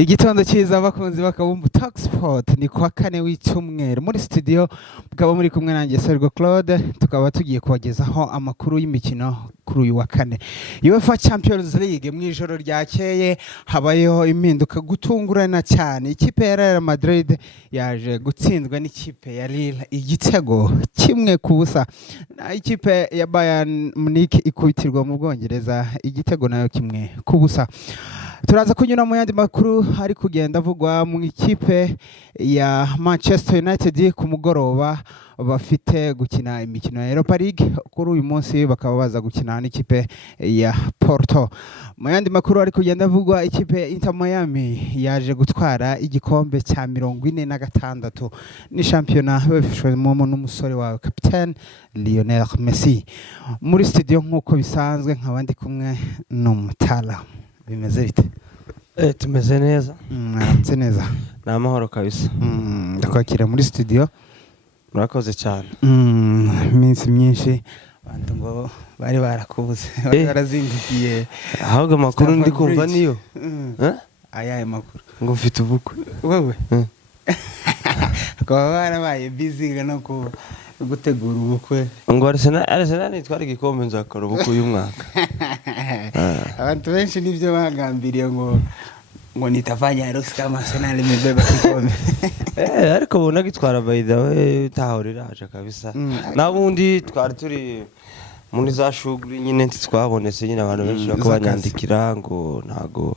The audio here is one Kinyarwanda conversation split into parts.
Igitondo cyiza abakunzi bakabumbu Talk Sport ni kwa kane w'icyumweru muri studio mukaba muri kumwe nanjye Sergo Claude tukaba tugiye kubagezaho amakuru y'imikino kuri uyu wa kane. UEFA Champions League mu ijoro ryakeye habayeho impinduka gutungurana cyane. Ikipe ya Real Madrid yaje gutsindwa n'ikipe ya Lille igitego kimwe ku busa. Na ikipe ya Bayern Munich ikubitirwa mu Bwongereza igitego nayo kimwe ku busa. Turaza kunyura mu yandi makuru hari kugenda avugwa mu ikipe ya Manchester United ku mugoroba bafite gukina imikino ya Europa League kuri uyu munsi bakaba baza gukina n'ikipe ya Porto. Mu yandi makuru hari kugenda avugwa ikipe ya Inter Miami yaje gutwara igikombe cya 46 ni championnat bafashwemo n'umusore wa capitaine Lionel Messi. Muri studio nkuko bisanzwe nkabandi kumwe n'umutala. Bimeze bite? Tumeze neza. Mwaramutse neza. Ni amahoro kabisa. Ndakwakira muri studio. Murakoze cyane. Iminsi myinshi abantu ngo bari barakubuze. Barazindukiye. Ahubwo amakuru ndi kumva niyo. Ayaye makuru. Ngo mfite ubukwe. Wewe? Akaba barabaye busy no gutegura ubukwe. Ngo Arsenal nitwara igikombe nzakora ubukwe uyu mwaka. Abantu benshi nibyo bagambiriye ngo nitafanya harusi kama Arsenal imebeba kikombe. Ariko ubona gitwara by the way tahorira aje kabisa. Nabundi twari turi muri za shuguri nyine twabonetse nyine abantu benshi bakabanyandikira ngo ntago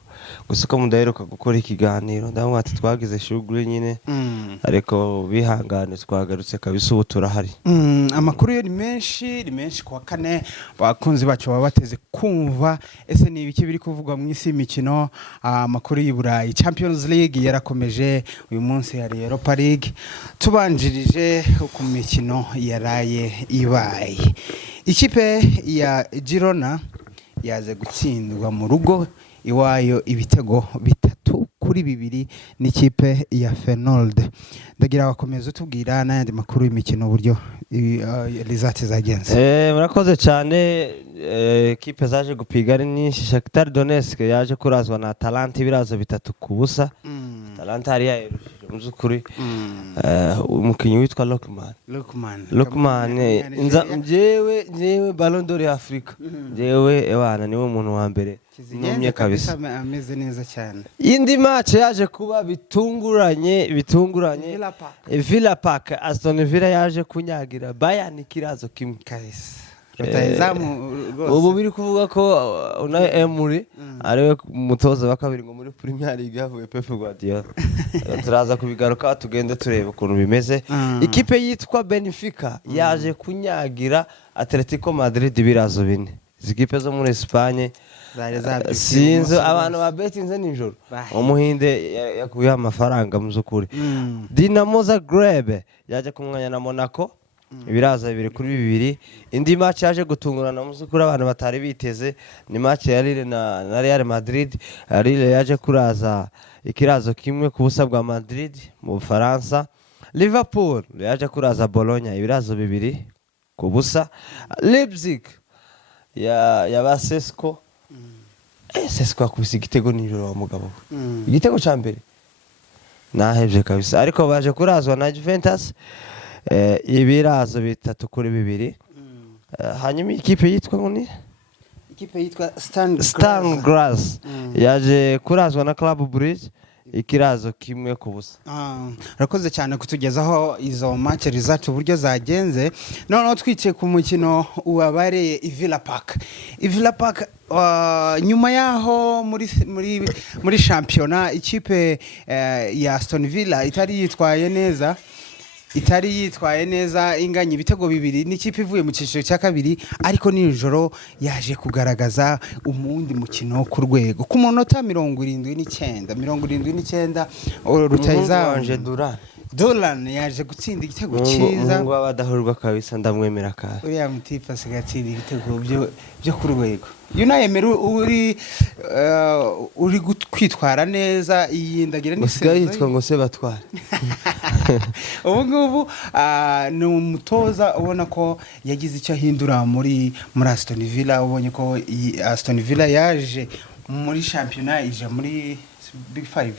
gusuka mudaheruka gukora ikiganiro ndamwe ati twagize shuguri nyine ariko bihangane twagarutse kabisa ubu turahari. Amakuru yo ni menshi kwa kane bakunzi bacu baba bateze kumva ese ni ibiki biri kuvugwa mu isi y'imikino. Amakuru y'Iburayi Champions League yarakomeje uyu munsi hari Europa League tubanjirije ku mikino yaraye ibaye. Ikipe ya Girona yaje gutsindwa mu rugo iwayo ibitego 3-2 n'ikipe ya Feyenoord. Ndagira bakomeza utubwira n'ayandi makuru y'imikino buryo Elizate zagenze. Murakoze cyane. Ikipe zaje gupiga ari nyinshi. Shakhtar Donetsk yaje kurazwa na Atalanta ibirazo 3 ku busa. Atalanta yari yaherushije mu zukuri. Umukinyi witwa Lokman njyewe Ballon d'Or ya Afrika njyewe ebana niwe muntu wa mbere numye kabisa ameze neza cyane. Indi match yaje kuba bitunguranye Villa Park Aston Villa yaje kunyagira Bayern kirazo kimwe kabisa. Rutayizamu ubu biri kuvuga ko Unai Emery ariwe mutoza wa kabiri ngo muri Premier League yavuye Pep Guardiola. Turaza kubigaruka tugende tureba ukuntu bimeze. Ikipe yitwa Benfica yaje kunyagira Atletico Madrid birazo 4. Zikipe zo muri Espagne sinzo abantu ba betinze ninjoro umuhinde yakuye amafaranga mu zukuri. Dinamo Zagreb yaje kumwanya na Monaco ibiraza 2-2. Indi match yaje gutungurana mu zukuri abantu batari biteze ni match ya Lille na Real Madrid. Lille yaje kuraza ikirazo kimwe ku busa bwa Madrid mu Faransa. Liverpool yaje kuraza Bologna ibirazo 2 ku busa. Leipzig ya Basesco Sesco akubise igitego nijoro wa mugabo. Igitego cya mbere nahebye kabisa ariko baje kurazwa na Juventus ibirazo 3-2. Hanyuma ikipe yitwa ngoni Sturm Graz yaje kurazwa na Club Brugge ikirazo kimwe ku busa. Rakoze cyane kutugezaho izo match result uburyo zagenze. Noneho twikiye ku mukino uwabareye Villa Park. Villa Park nyuma yaho muri championnat ikipe ya Aston Villa itari yitwaye neza inganya ibitego 2 n'ikipe ivuye mu cyiciro cya kabiri ariko nijoro yaje kugaragaza umundi mukino ku rwego ku munota 79 Rutayizamu Dolan yaje gutsinda igitego cyiza ngo abadahurwa kabisa ndamwemera ka uriya mutipa sigatsinda ibitego byo ku rwego. Unai Emery uri kwitwara neza yindagira n'isigaye yitwa ngo se batwara. Ubu ngubu ni umutoza ubona ko yagize icyo ahindura muri Aston Villa. Ubonye ko Aston Villa yaje muri championnat ije muri Big Five.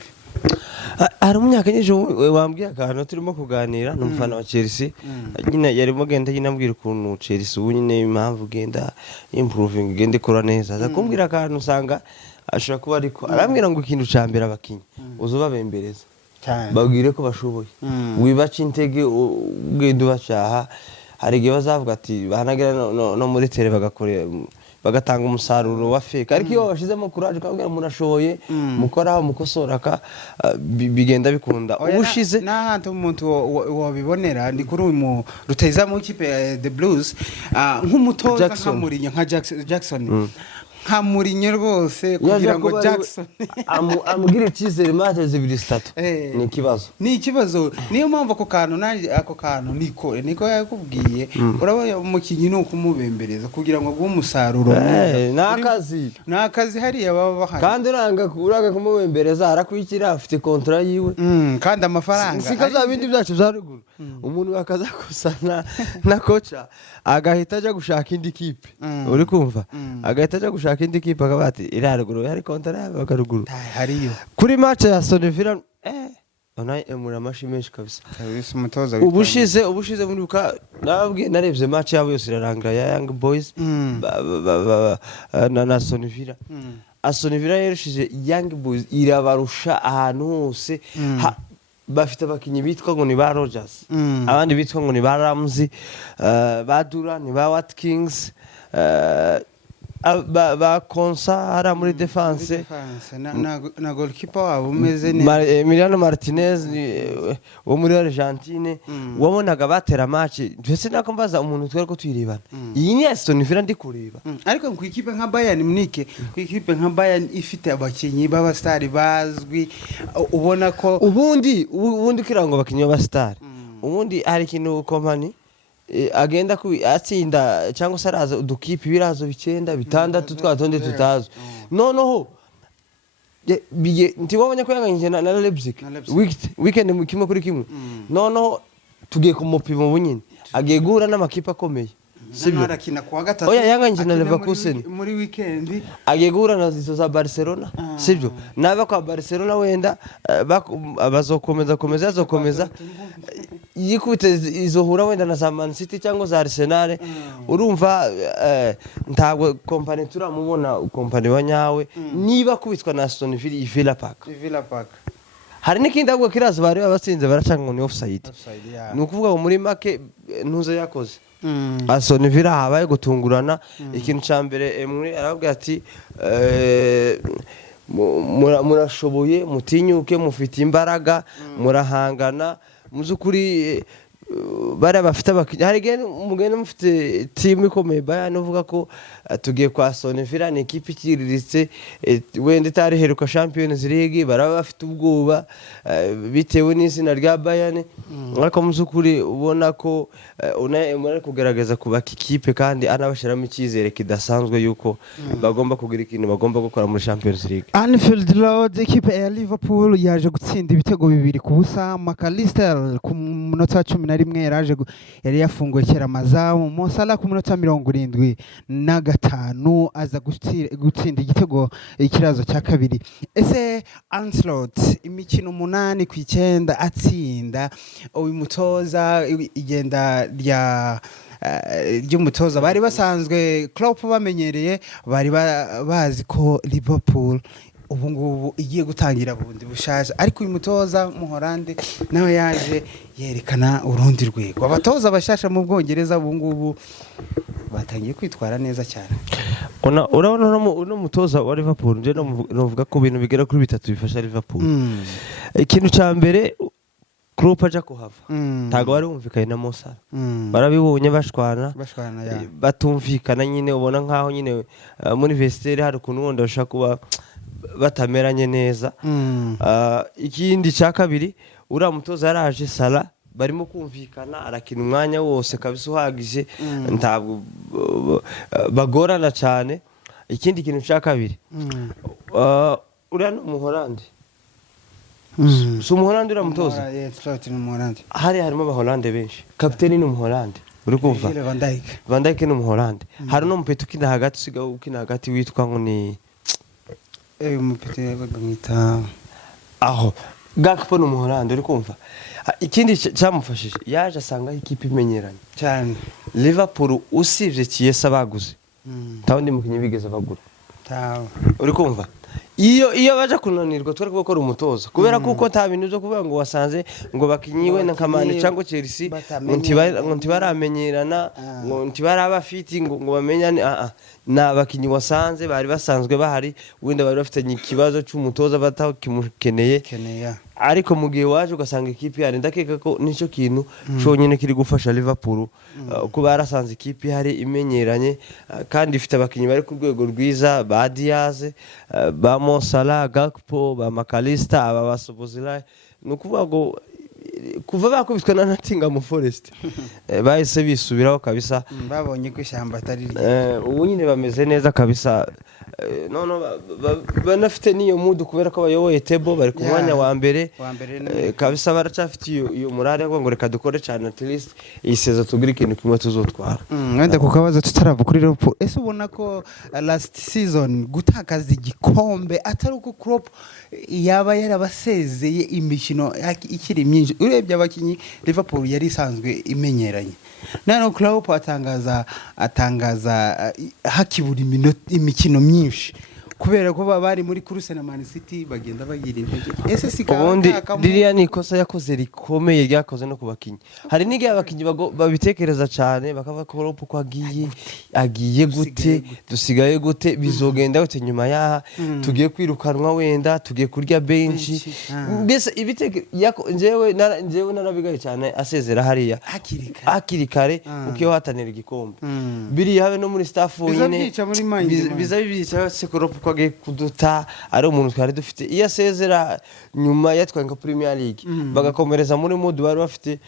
hari umunyakenyeje wambwiye akantu turimo kuganira n'umufana wa Chelsea nyine yarimo agenda nyine ambwira ukuntu Chelsea ubu nyine impamvu ugenda improving ugenda ikora neza aza kumbwira akantu usanga ashobora kuba ariko arambwira ngo ikintu ca mbere abakinyi uzubabembereza babwire ko bashoboye wibaca intege ugenda ubacaha hari igihe bazavuga ati bahanagira no muri tele bagatanga umusaruro wa fake ariko iyo bashizemo courage kandi murashoboye mukoraho mukosoraka bigenda bikunda ubushize n'ahantu umuntu wabibonera ndi kuri uyu rutayiza mu kipe The Blues nk'umutoza nka Mourinho nka Jackson nka Mourinho rwose kugira ngo Jackson amugire icyizere match 2-3 ni ikibazo niyo mpamvu ako kantu niko yakubwiye urabona umukinyi no kumubembereza kugira ngo agwe umusaruro nakazi hariya baba bahari kandi uranga kumubembereza arakwikira afite contrat yiwe kandi amafaranga sikaza bindi byacu byaruguru umuntu akaza kusana na kocha agahita aja gushaka indi kipe uri kumva agahita aja gushaka indi kipe akabati iraruguru yari contrat yawe bakaruguru hariyo kuri match ya Aston Villa ona emura mashimeshi kabisa umutoza ubushize muri uka nababwiye narebye match yabo yose irarangira ya Young Boys na Aston Villa Aston Villa yerushije Young Boys irabarusha ahantu hose bafite abakinyi bitwa ngo ni ba Rogers abandi bitwa ngo ni ba Ramsey ba Duran ba Watkins ba Konsa muri defense na goalkeeper wabo umeze neza Emiliano Martinez wo muri Argentine wabonaga batera match twese nako mbaza umuntu twere ko tuyirebana iyi ni Aston Villa ndi kureba ariko ku ikipe nka Bayern Munich ku ikipe nka Bayern ifite abakinyi baba star bazwi ubona ko ubundi kirango abakinyi baba star ubundi hari ikintu company agenda atsinda cyangwa se araza udukipe birazo bicenda bitandatu twatonde tutazo noneho ntiwabonye ko yanganyije na Leipzig weekend mu kimwe kuri kimwe noneho tugiye kumupima bunyine agiye guhura n'amakipe akomeye arakina kuwa gatatu oya yanganyije na Leverkusen muri weekend agiye guhura na za Barcelona sibyo naba kwa Barcelona wenda bazokomeza yikubite izohura wenda na za Man City cyangwa za Arsenal urumva ntabwo company turamubona company wanyawe niba kubitwa na Aston Villa Park hari n'ikindi ahubwo kirazo bari abatsinze baracanga ngo ni offside ni ukuvuga ngo muri make ntuze yakoze Aston Villa habaye gutungurana ikintu cya mbere muri arabwira ati murashoboye mutinyuke mufite imbaraga murahangana muzukuri bari bafite hari umugende mufite team ikomeye Bayern uvuga ko tugiye kwa Aston Villa ni ikipe ikiriritse wenda itari heruka Champions League baraba bafite ubwoba bitewe n'izina rya Bayern ariko muzukuri ubona ko unari kugaragaza kubaka ikipe kandi anabashiramo icyizere kidasanzwe yuko bagomba kugira ikintu bagomba gukora muri Champions League. Anfield Road ikipe ya Liverpool yaje gutsinda ibitego 2-0 McAllister ku munota 11 yari yafunguye kera mazamu Mo Salah ku munota 75 aza gutsinda igitego ikirazo cya kabiri. Ese Ancelotti imikino 8-9 atsinda uyu mutoza igenda ry'umutoza bari basanzwe Klopp bamenyereye bari bazi ko Liverpool ubu ngubu igiye gutangira bundi bushaje ariko uyu mutoza muhorande nawe yaje yerekana urundi rwego abatoza bashasha mu Bwongereza ubu ngubu batangiye kwitwara neza cyane. Urabona no mutoza wa Liverpool nje novuga ko bintu bigera kuri 3 bifasha Liverpool. Ikintu cya mbere Klopp aja kuhava ntago wari wumvikanye na Mo Salah barabibonye bashwana batumvikana nyine ubona nkaho nyine muri vestiaire hari ukuntu wonda bashaka kuba batameranye neza. Ikindi cya kabiri uriya mutoza yaraje Salah barimo kumvikana arakina umwanya wose kabisa uhagije ntabwo bagorana cyane. Ikindi kintu cya kabiri uriya ni Umuholandi umuholandi uramutoza hari harimo abaholande benshi kapiteni ni Umuholandi uri kumva Van Dijk ni Umuholandi hari no mupeti ukina hagati witwa ngo ni umupeti bamwita aho Gakpo n'umuholandi uri kumva ikindi cyamufashije yaje asanga ikipe imenyeranye cyane Liverpool usivye Chiesa baguze tawundi mukinyi bigeze bagura uri kumva iyo baje kunanirwa twari gukora umutoza kubera kuko nta bintu byo kuvuga ngo wasanze ngo bakinyiwe na Kamani cyangwa Chelsea ngo ntibaramenyerana ngo ntibaraba fiti ngo bamenyane n'abakinyi wasanze bari basanzwe bahari wenda bari bafitanye ikibazo cy'umutoza batakimukeneye ariko mu gihe waje ugasanga ikipe yari ndakeka ko nicyo kintu cyonyine kiri gufasha Liverpool kuba yarasanze ikipe hari imenyeranye kandi ifite abakinyi bari ku rwego rwiza ba Diaz ba Mo Salah Gakpo ba McAllister aba basobozira nukuvuga ngo kuva bakubiswe na Nottingham Forest bahise bisubiraho kabisa babonye ko ishyamba atari ubu nyine bameze neza kabisa no banafite niyo mood kubera ko bayoboye table bari ku mwanya wa mbere kabisa baracafite iyo murare ngo reka dukore cyane at least iyi season tugira ikintu kimwe tuzotwara wenda kukabaza tutarava kuri Liverpool ese ubona ko last season gutakaza igikombe atari uko Klopp yaba yarabasezeye imikino ikiri myinshi urebye abakinyi Liverpool yari isanzwe imenyeranye nano Klopp atangaza hakibura imikino myinshi kubera ko bari muri Kuruse na Man City bagenda bagira intege ese ubundi ririya ni ikosa yakoze rikomeye ryakoze no kubakinyi hari n'igihe abakinyi babitekereza cyane bakavuga ko Klopp ko agiye gute dusigaye gute bizogenda gute nyuma yaha tugiye kwirukanwa wenda tugiye kurya bench mbese njyewe narabigaye cyane asezera hariya akiri kare ukiyo hatanira igikombe biri habe no muri staff nyine biza bibica se Klopp ko agiye kuduta ari umuntu twari dufite iyo asezera nyuma yatwaye nka Premier League bagakomereza muri mode bari bafite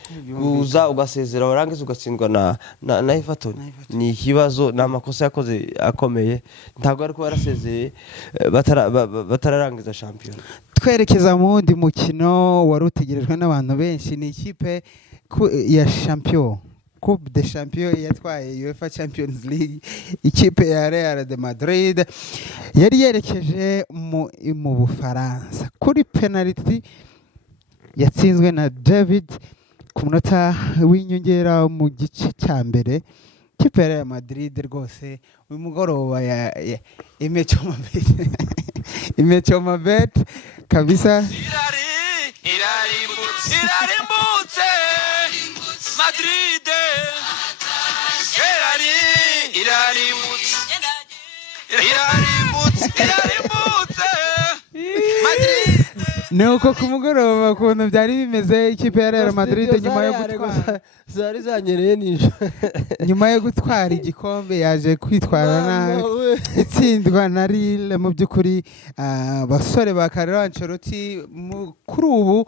uza ugasezera warangiza ugatsindwa na Everton ni ikibazo n'amakosa yakoze akomeye ntago ari ko barasezeye batararangiza champion twerekeza mu wundi mukino wari utegerejwe n'abantu benshi ni ikipe ya champion Coupe des Champions yatwaye UEFA Champions League ikipe ya Real de Madrid yari yerekeje mu Bufaransa kuri penalty yatsinzwe na David ku munota w'inyongera mu gice cya mbere ikipe ya Real Madrid rwose uyu mugoroba ya imechomabet kabisa irarimbutse Madrid irarimbutse Madrid nuko ku mugoroba kuntu byari bimeze ikipe ya Real Madrid nyuma yo gutwara zari zanyereye nijoro nyuma yo gutwara igikombe yaje kwitwara nabi itsindwa na Lille mu by'ukuri basore ba Carlo Ancelotti kuri ubu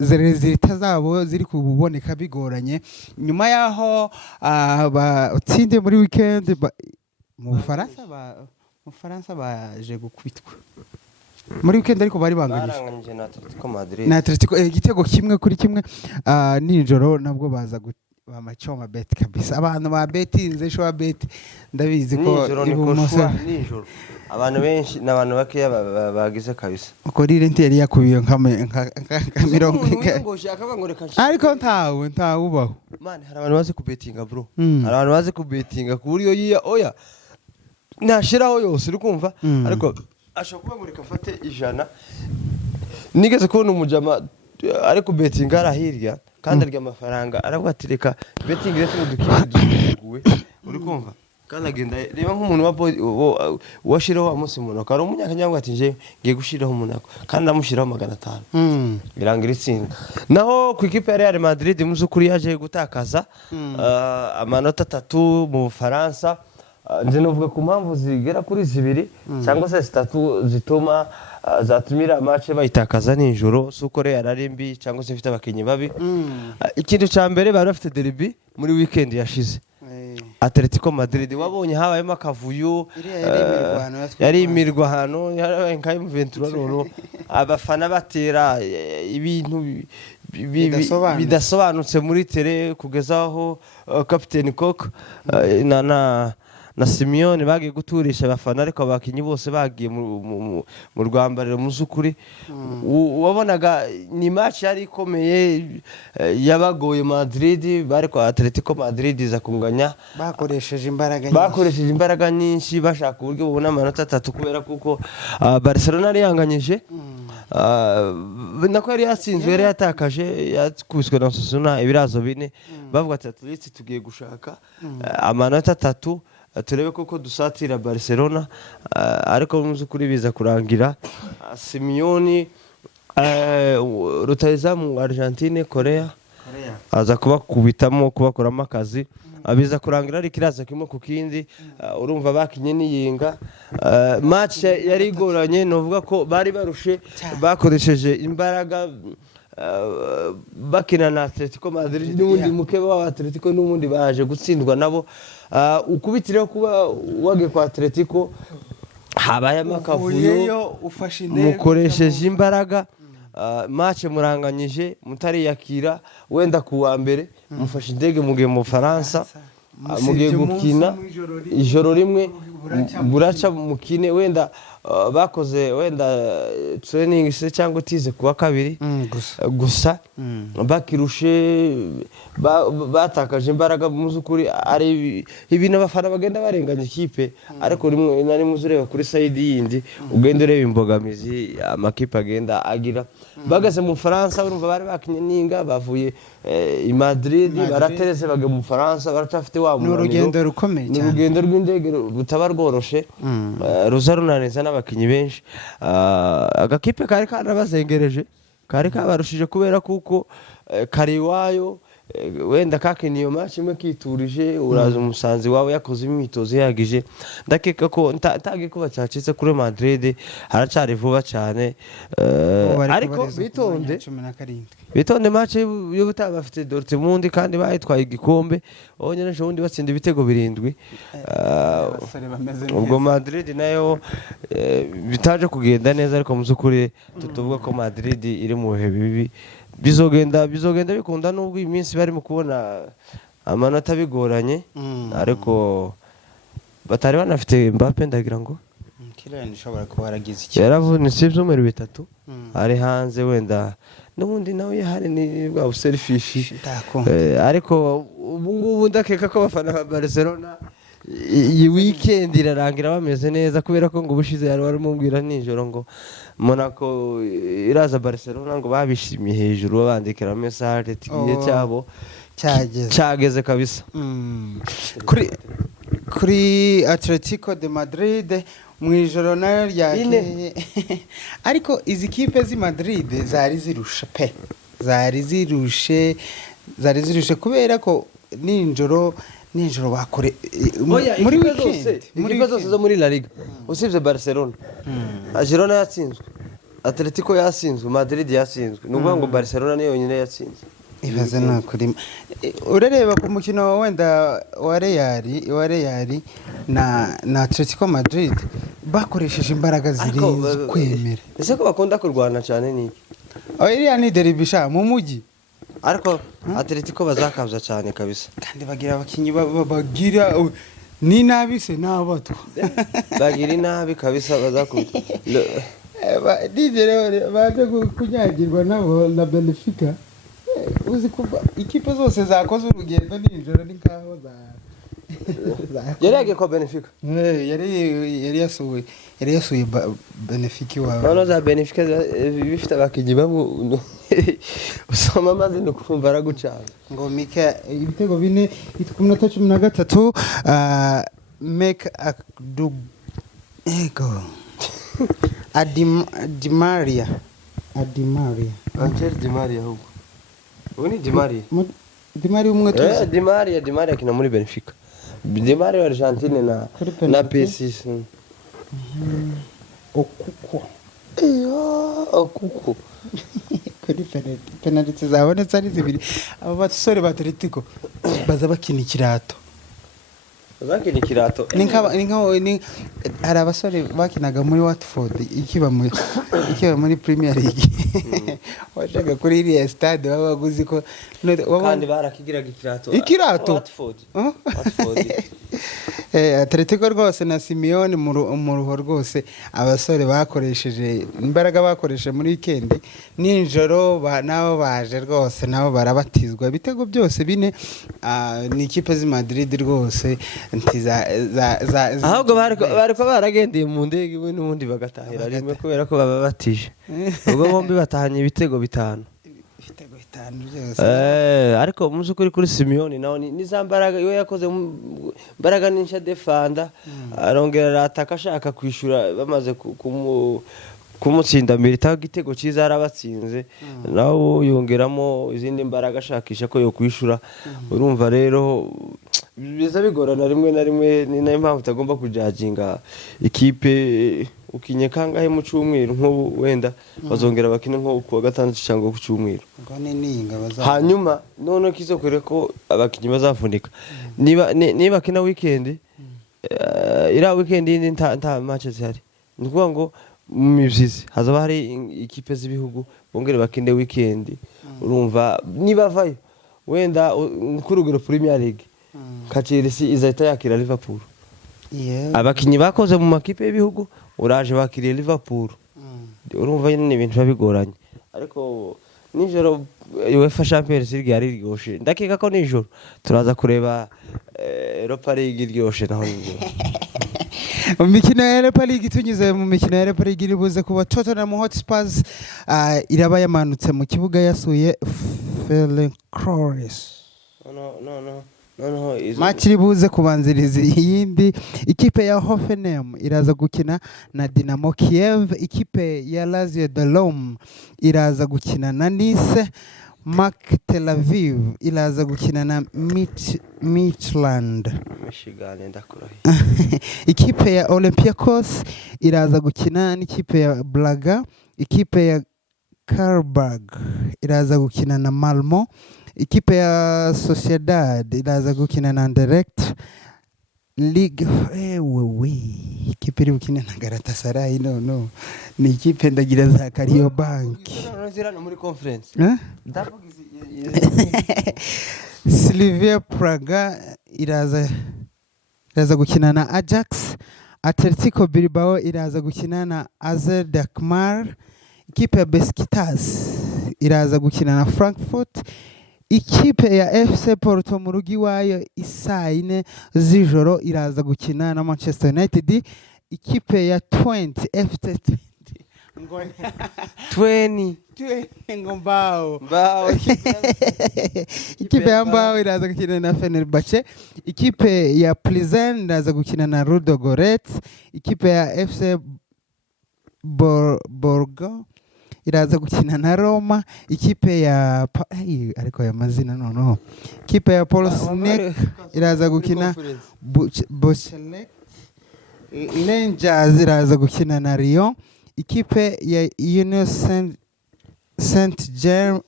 rezilita zabo ziri kuboneka bigoranye nyuma yaho batsinde muri weekend mu Bufaransa baje gukubitwa muri weekend ariko bari banganyije na Atletico igitego kimwe kuri kimwe nijoro nabwo baza bamachoma bet kabisa abantu ba betinze showa bet ndabizi ko nijoro abantu benshi n'abantu bakeya bagize kabisa uko Lille yari yakubiye nka mirongo ariko ntawe ubaho man hari abantu bazi kubetinga bro hari abantu bazi kubetinga ku buryo oya nashiraho yose uri kumva ariko ashobora kuba reka mfate 100 nigeze kubona umujama ariko betting arahirya kandi arya amafaranga aravuga ati reka betting rero dukiduguwe uri kumva kandi agenda reba nk'umuntu washiraho amusi umuntu akari umunyakanyangwa ati nje ngiye gushiraho umuntu kandi amushiraho 500 birangira itsinda naho ku ikipe ya Real Madrid muzukuri yaje gutakaza amanota 3 mu Bufaransa nje novuga ku mpamvu zigera kuri 2 cyangwa se 3 zituma zatumira match bayitakaza nijoro suko Real arimbi cyangwa se ifite abakinyi babi ikintu cya mbere bari bafite derby muri weekend yashize Atletico Madrid wabonye habayemo akavuyo yari imirwano yarabaye nka M23 none abafana batera ibintu bidasobanutse muri tele kugezaho Captain Cook na Simeone bagiye guturisha abafana ariko abakinyi bose bagiye mu rwambariro mu zukuri wabonaga ni match yari ikomeye yabagoye Madrid bari kwa Atletico Madrid iza kunganya bakoresheje imbaraga nyinshi bashaka uburyo bubona amanota 3 kubera kuko Barcelona yari yanganyije nako yari yatsinzwe yari yatakaje yakubiswe na Osasuna ibirazo bine bavuga ati at least tugiye gushaka amanota 3 turebe koko dusatira Barcelona ariko mu zukuri biza kurangira Simeone rutahizamu Argentine Korea aza kubakubitamo kubakoramo akazi abiza kurangira ari kiraza kimwe ku kindi urumva bakinye niyinga match yari igoranye novuga ko bari barushe bakoresheje imbaraga bakina na Atletico Madrid n'undi mukeba wa Atletico n'ubundi baje gutsindwa nabo ukubitireho kuba wage kwa Atletico habaye amakavuyo mukoresheje imbaraga match muranganyije mutari yakira wenda kuwa mbere mufashe indege mugiye mu Faransa mugiye gukina ijoro rimwe buraca mukine wenda bakoze wenda training se cyangwa tize kuwa kabiri gusa bakirushe batakaje imbaraga mu zukuri ari ibintu abafana bagenda barenganya ikipe ariko rimwe nari muzureba kuri side yindi ugenda ureba imbogamizi amakipe agenda agira bagaze mu Faransa urumva bari bakinye ninga bavuye i Madrid baratereze bage mu Faransa baracafite wa mu urugendo rukomeye cyane urugendo rw'indege rutaba rworoshe ruza runaniza n'abakinyi benshi agakipe kari kanabazengereje kari kabarushije kubera kuko kariwayo wenda kakiniye iyo match imwe kiturije uraza umusanzi wawe yakoze imyitozo yagije ndakeka ko ntage kuba cyacitse kuri Madrid haracari vuba cyane ariko bitonde match yo butaba bafite Dortmund kandi bayitwaye igikombe onyene ejo bundi batsinda ibitego 7 ubwo Madrid nayo bitaje kugenda neza ariko mu zukuri tuvuga ko Madrid iri mu bihe bibi bizogenda bikunda nubwo iminsi bari mu kubona amanota bigoranye ariko batari banafite Mbappe ndagira ngo Kylian ishobora kubaragiza iki yaravunitse ibyumweru 3 ari hanze wenda n'ubundi nawe yahari ni bwa selfish ariko ubu ngubu ndakeka ko abafana ba Barcelona iyi weekend irarangira bameze neza kubera ko ngo ubushize yari warumubwira nijoro ngo Monaco iraza Barcelona ngo babishimiye hejuru babandikira message tigiye cyabo cyageze kabisa kuri Atletico de Madrid mwijoro nayo ryakeye ariko izi kipe zi Madrid zari zirushe kubera ko nijoro bakore muri weekend muri zose zo muri La Liga usibye Barcelona Girona yatsinzwe Atletico yatsinzwe Madrid yatsinzwe nuvuga ngo Barcelona niyo yonyine yatsinzwe ibaze nakuri urareba ku mukino wenda wa Real na Atletico Madrid bakoresheje imbaraga zirenze kwemera ese ko bakunda kurwana cyane niki iriya ni deribisha mu mujyi ariko Atletico bazakabza cyane kabisa kandi bagira abakinyi bagira ni nabi se nabato bagira inabi kabisa bazakubita DJ baje kunyagirwa nabo na Benfica uzi kuba ikipe zose zakoze urugendo nijoro ni kaho yari ko Benfica yari yasuye Benfica wa none za Benfica bifite abakinyi bamwe usoma maze no kumva aragucana ngo Mika ibitego 4 ku minota 13 make a do ego Di Maria Angel Di Maria huko Uni Di Maria umwe tuzi Di Maria kina muri Benfica Di Maria Argentine na PSG Okuko kuri penalty zabonetse ari zibiri abo basore ba Atletico baza bakina ikirato ni hari abasore bakinaga muri Watford ikiba muri Premier League washaka kuri iriya stade baba baguzi ko kandi barakigiraga ikirato Watford Watford Atletico rwose na Simeone mu ruho rwose abasore bakoresheje imbaraga bakoresheje muri weekend ninjoro nabo baje rwose nabo barabatizwa ibitego byose bine ni ikipe z'i Madrid rwose ahubwo bariko baragendeye mu ndege imwe n'ubundi bagatahira rimwe kubera ko baba batije ubwo bombi batahanye ibitego bitanu byose ariko mu by'ukuri kuri Simeone nawe ni za mbaraga iyo yakoze mbaraga nisha defanda arongera arataka ashaka kwishura bamaze kumutsinda milita igitego cyiza arabatsinze nawe yongeramo izindi mbaraga ashakisha ko yo kwishura urumva rero biza bigorana rimwe na rimwe ni nayo mpamvu utagomba kujaginga ikipe ukinye kangahe mu cyumweru nko wenda bazongera bakine nko ku wa gatandatu cyangwa ku cyumweru hanyuma none kizokore ko abakinyi bazafunika niba kina weekend ira weekend yindi nta match zihari ndikuvuga ngo mu mivyizi hazaba hari ikipe z'ibihugu bongere bakinde weekend urumva niba vayo wenda kurugero Premier League ka Chelsea izahita yakira Liverpool abakinyi bakoze mu makipe y'ibihugu uraje bakiriye Liverpool urumva nyine ibintu babigoranye ariko nijoro UEFA Champions League yari ryoshe ndakeka ko nijoro turaza kureba Europa League ryoshe naho nijoro Umikino ya Europa League tunyuze mu mikino ya Europa League iribuze kuba Tottenham Hotspurs iraba yamanutse mu kibuga yasuye Ferencváros no match iribuze kubanziriza iyindi ikipe ya Hoffenheim iraza gukina na Dynamo Kiev ikipe ya Lazio de Rome iraza gukina na Nice Maccabi Tel Aviv iraza gukina na Midtjylland Michigan ndakurahi ikipe ya Olympiacos iraza gukina n'ikipe ya Braga ikipe ya Karabag iraza gukina na Malmo ikipe ya Sociedad iraza gukina na Anderlecht Ligue ikipe iri gukina na Galatasaray no ni ikipe ndagira za Kariobank muri conference Slavia Praga iraza gukina na Ajax Atletico Bilbao iraza gukina na AZ Alkmaar ikipe ya Besiktas iraza gukina na Frankfurt ikipe ya FC Porto mu rugi wayo isaa 4 z'ijoro iraza gukina na Manchester United ikipe ya 20 FC 20 Mbao ikipe ya Mbao iraza gukina na Fenerbahce ikipe ya Plzen iraza gukina na Ludogorets ikipe ya FC Borgo iraza gukina na Roma ikipe ya ariko ya mazina no ikipe ya Polsnek iraza gukina Bocelek Rangers iraza gukina na Lyon ikipe ya Union Saint-Germain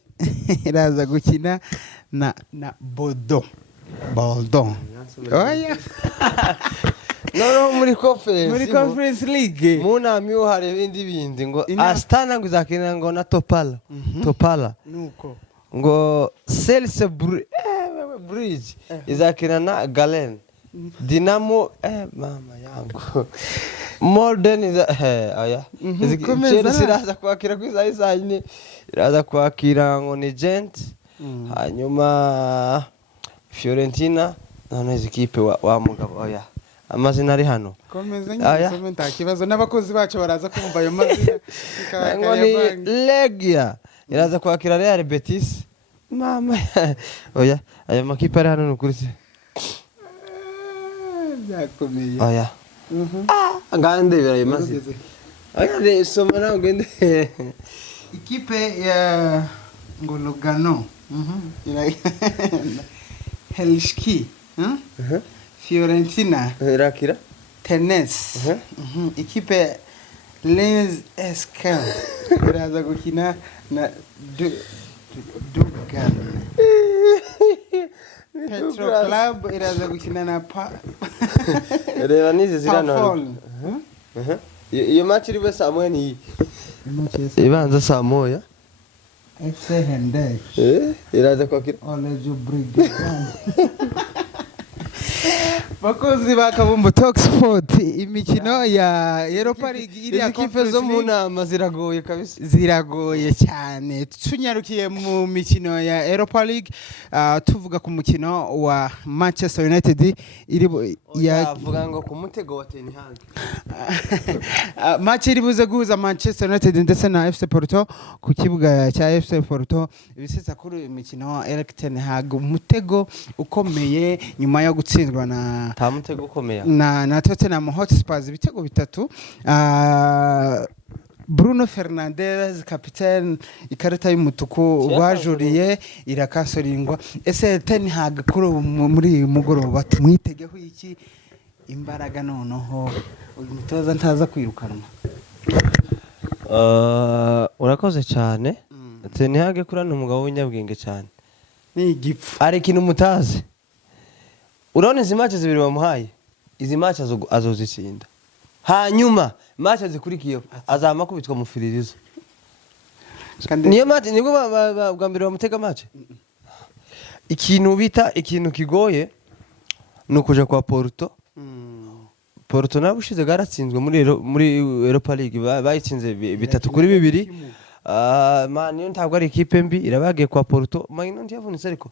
iraza gukina na Bordeaux oya no muri conference league munami uhare bindi ngo Astana ngo izakina ngo na Topala nuko ngo Celce Bridge izakina na Galen Dinamo mama yangu Molden aya Chelsea iraza kwakira kwiza nyine iraza kwakira ngo ni Gent hanyuma Fiorentina none izikipe wa mugabo oya amazina ari hano komeza nyine nta kibazo n'abakozi bacu baraza kumva ayo mazina ngo ni Legia iraza kwakira Real Betis mama oya ayo makipe ari hano n'ukuri byakomeye oya ngande biraye mazi oya de soma nawe ngende ikipe ya ngo Lugano Helsinki Fiorentina Irakira Tennis ikipe Lens SK iraza gukina na Dugan Petro Club iraza gukina na reba nizi zirano iyo match iri bese amwe ni ibanza saa moya FC Hendek iraza kwakira Olejo Brigade. Bakozi ba Kabumbu Talk Sport, imikino ya Europa League iriya izi kipe Conference zo mu League nama ziragoye kabisa. ziragoye cyane. Tunyarukiye mu mikino ya Europa League, tuvuga ku mukino wa Manchester United Vuga ngo ku mutego wa Ten Hag. match iri buze guhuza Manchester United ndetse na FC Porto ku kibuga cya FC Porto. Ibisetsa kuri imikino wa Erik ten Hag, umutego ukomeye nyuma yo gutsindwa na Ta mutego ukomeye na Tottenham Hotspur ibitego bitatu. Bruno Fernandes kapitene, ikarita y'umutuku bajuriye irakasoringwa. Ese Ten Hag kuri muri mugoroba tumwitegeho iki imbaraga noneho uyu mutoza ntaza kwirukanwa? Urakoze cyane. Ten Hag kurana umugabo w'inyabwenge cyane, ni igipfu. ari ikintu mutazi. Urabona izi match zibiri bamuhaye, izi match azozitsinda, hanyuma match zikurikiyeho azama kubitwa mu firirizo. Niyo match nibwo bwa mbere bamutega match. Ikintu kigoye nukuja kwa Porto. Porto nabushize garatsinzwe muri Europa League, bayitsinze 3-2. Man yo ntabwo ari ikipe mbi, irabagiye kwa Porto. Man ntiyavunitse ariko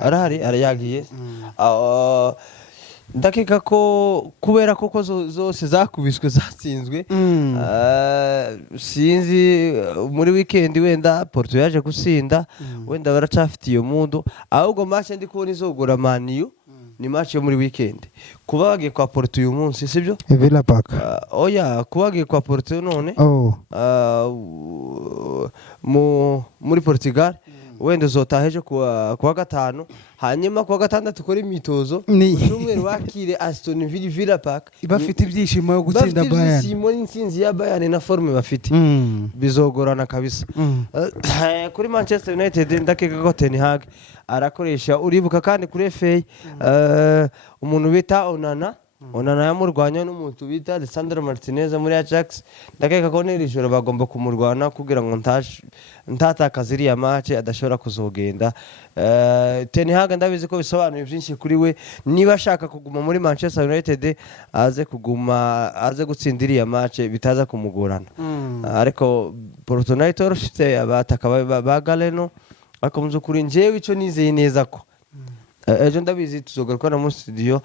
arahari arayagiye. Ndakeka ko kubera koko zose zakubiswe zatsinzwe, sinzi muri weekend wenda Porto yaje gusinda, wenda baracafite iyo mundo. Ahubwo match ndi kubona izogora Man U ni match yo muri weekend. Kuba bagiye kwa Porto uyu munsi sibyo? Villa Park. Oya, kuba bagiye kwa Porto none muri Portugal, wenda uzotaheje kuwa gatanu, hanyuma kuwa gatandatu ukora imitozo, ushumwe wakire Aston Villa Park. Bafite ibyishimo yo gutsinda Bayern. Bafite ibyishimo n'intsinzi ya Bayern na forme bafite. Bizogorana kabisa. Kuri Manchester United ndakeka ko Ten Hag arakoresha, uribuka kandi kuri FA umuntu bita Onana yamurwanya n'umuntu bita Alessandro Martinez muri Ajax. Ndakeka ko n'iri joro bagomba kumurwana kugira ngo ntatakaze iriya match adashobora kuzogenda. Ten Hag ndabizi ko bisobanuye byinshi kuri we, niba ashaka kuguma muri Manchester United aze gutsindira iriya match bitaza kumugorana. Ariko Porto Night orshite abataka ba Galeno akomeza kuri njewe ico nizeye neza ko ejo ndabizi tuzogarukana mu studio,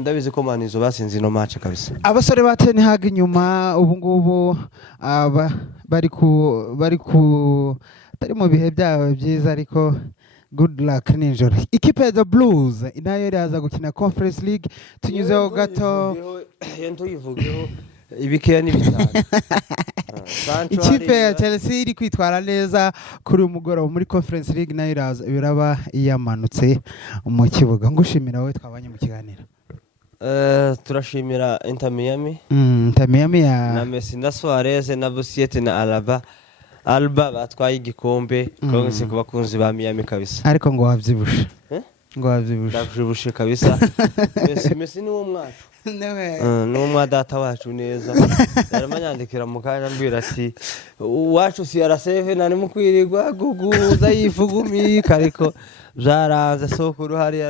ndabizi ko manizo basinze no match kabisa. Abasore ba Ten Hag nyuma ubu ngubu bari ku tari mu bihe byabo byiza, ariko good luck ninjoro. Ikipe ya The Blues inayo iraza gukina Conference League, tunyuzeho gato yento yivugeho ibikeya n'ibitano. Ikipe ya Chelsea iri kwitwara neza kuri umugoroba muri Conference League, nayo biraba yamanutse mu kibuga. Ngushimira wowe twabanye mu kiganiro. Turashimira Inter Miami. Inter Miami na Messi na Suarez na Busquets na Alba batwaye igikombe. Kongese ku bakunzi ba Miami kabisa. Ariko ngo wavyibushe. Ngo wavyibushe. Ndavyibushe kabisa. Messi ni wo mwacu. N'uwo mwadata wacu neza. Yaramanyandikira mu kanya mbwira ati wacu CR7 nari mukwirirwa guguza yivugumika, ariko byaranze sokuru hari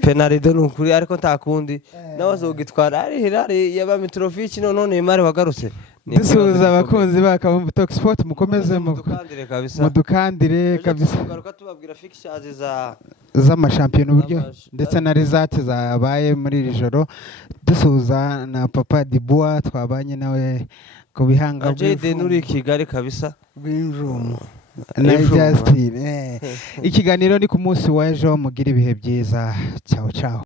penalty n'ukuri, ariko ntakundi nawe azogitwara. Ari yaba Mitrovic none Neymar wagarutse. Dusuhuza abakunzi ba Kabumbu Talk Sport, mukomeze mudukandire kabisa. Garuka tubabwira fixtures z'amashampiyona uburyo ndetse na result zabaye muri iri joro. Dusuhuza na Papa Dibois twabanye nawe ku bihanga Jade nuri Kigali kabisa bw'injumu na Justin. Ikiganiro ni ku munsi w'ejo, mugira ibihe byiza. Ciao ciao.